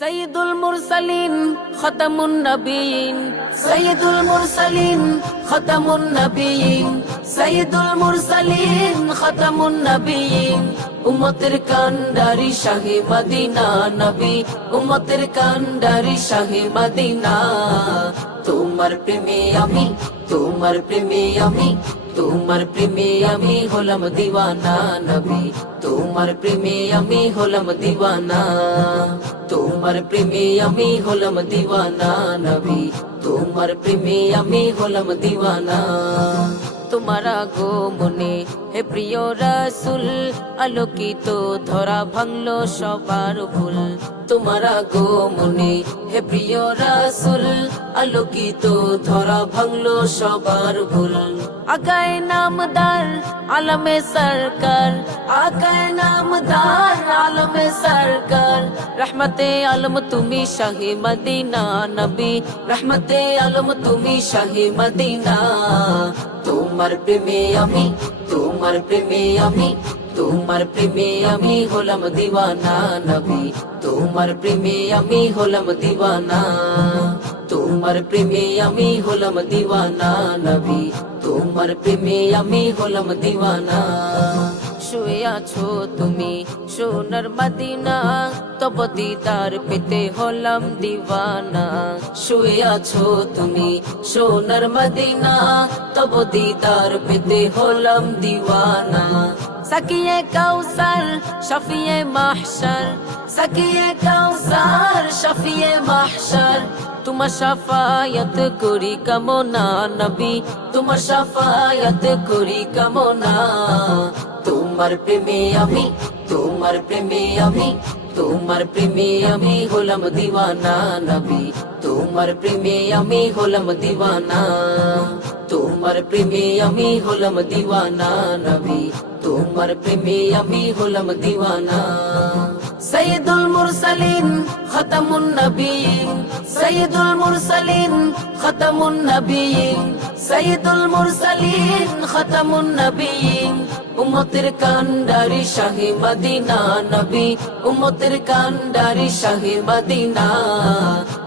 সৈয়দুল মুরসালিন খতামুন নবীন। সৈয়দুল মুরসালিন খতামুন নবীন। সৈয়দুল মুরসালিন খতামুন নবীন। উম্মতের কান্ডারি শাহে মদিনা নবী। উম্মতের কান্ডারি শাহে মদিনা। তোমার প্রেমে আমি, তোমার প্রেমে আমি তোমার প্রেমে আমি হলাম দিওয়ানা নবী। তোমার প্রেমে আমি হলাম দিওয়ানা। তোমার প্রেমে আমি হলাম দিওয়ানা নবী। তোমার প্রেমে আমি হলাম দিওয়ানা। তোমার গো মনে। হে প্রিয় রাসুল, আলোকিত ধরা ভাঙলো সবার ভুল। তোমার গো মনে, হে প্রিয় রাসুল, আলোকিত ধরা ভাঙলো সবার ভুল। আগায় নামদার আলমে সরকার, আগায় নামদার আলমে সরকার। রহমতে আলম তুমি শাহে মদিনা নবী, রহমতে আলম তুমি শাহে মদিনা। তোমার প্রেমে আমি, তোমার প্রেমে আমি, তোমার প্রেমে আমি হলাম দিওয়ানা নবী। তোমার প্রেমে আমি হলাম দিওয়ানা, তোমার প্রেমে আমি হলাম দিওয়ানা নবী। তোমার প্রেমে আমি হলাম দিওয়ানা। শুয়ে আছো তুমি? সোনার মদিনা, তব দিদার পেতে হলাম দিওয়ানা। শুয়ে আছো তুমি? সোনার মদিনা, তব দিদার পেতে হলাম দিওয়ানা। সাকিয়ে কাউসার শফিয়ে মাহশর। সাকিয়ে কাউসার শফিয়ে মাহশর। তোমার সাফায়াত করি কামনা নবী, তোমার সাফায়াত করি কামনা। তোমার প্রেমে আমি, তোমার প্রেমে আমি, তোমার প্রেমে আমি হলাম দিওয়ানা নবী। তোমার প্রেমে আমি হলাম দিওয়ানা, তোমার প্রেমে আমি হলাম দিওয়ানা নবী। তোমার প্রেমে আমি হলাম দিওয়ানা। সৈয়দুল মুরসালিন খতামুন নবীন সৈয়দুল মুরসালিন খতামুন নবীন সৈয়দুল মুরসালিন খতামুন নবীন উম্মতের কান্ডারি শাহী মদিনা নবী। উম্মতের কান্ডারি শাহী মদিনা।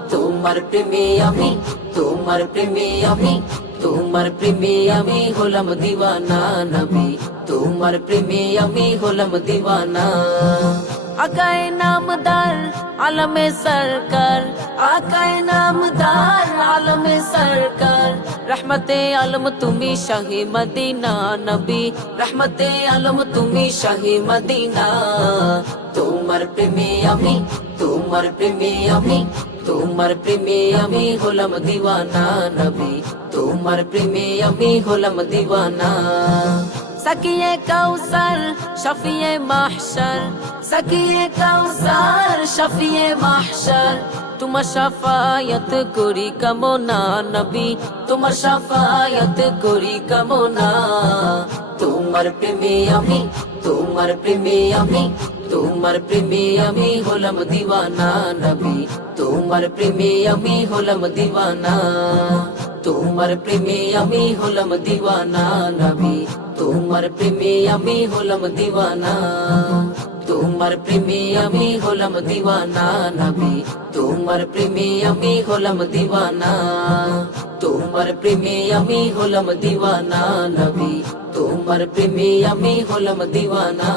তোমার প্রেমে আমি, তোমার প্রেমে আমি, তোমার প্রেমে আমি হলাম দিওয়ানা নবী। তোমার প্রেমে আমি হলাম দিওয়ানা। আকায় নামদার আলমে সরকার আকায় নামদার আলমে সরকার রহমতে আলম তুমি শাহে মদিনা নবী রহমতে আলম তুমি শাহে মদিনা তোমার প্রেমে আমি তোমার প্রেমে আমি তোমার প্রেমে আমি হলাম দিওয়ানা নবী তোমার প্রেমে আমি হলাম দিওয়ানা সাকিয়ে কাউসার, শফিয়ে মাহশর। সাকিয়ে কাউসার, শফিয়ে মাহশর। তোমার সাফায়াত করি কামনা নবী, তোমার সাফায়াত করি কামনা। তোমার প্রেমে আমি, তোমার প্রেমে আমি, তোমার প্রেমে আমি হলাম দিওয়ানা নবী। তোমার প্রেমে আমি হলাম দিওয়ানা, তোমার প্রেমে আমি হলাম দিওয়ানা নবী। তোমার প্রেমে আমি হলাম দিওয়ানা। তোমার প্রেমে আমি হলাম দিওয়ানা নবী। তোমার প্রেমে আমি হলাম দিওয়ানা। তোমার প্রেমে আমি হলাম দিওয়ানা নবী। তোমার প্রেমে আমি হলাম দিওয়ানা।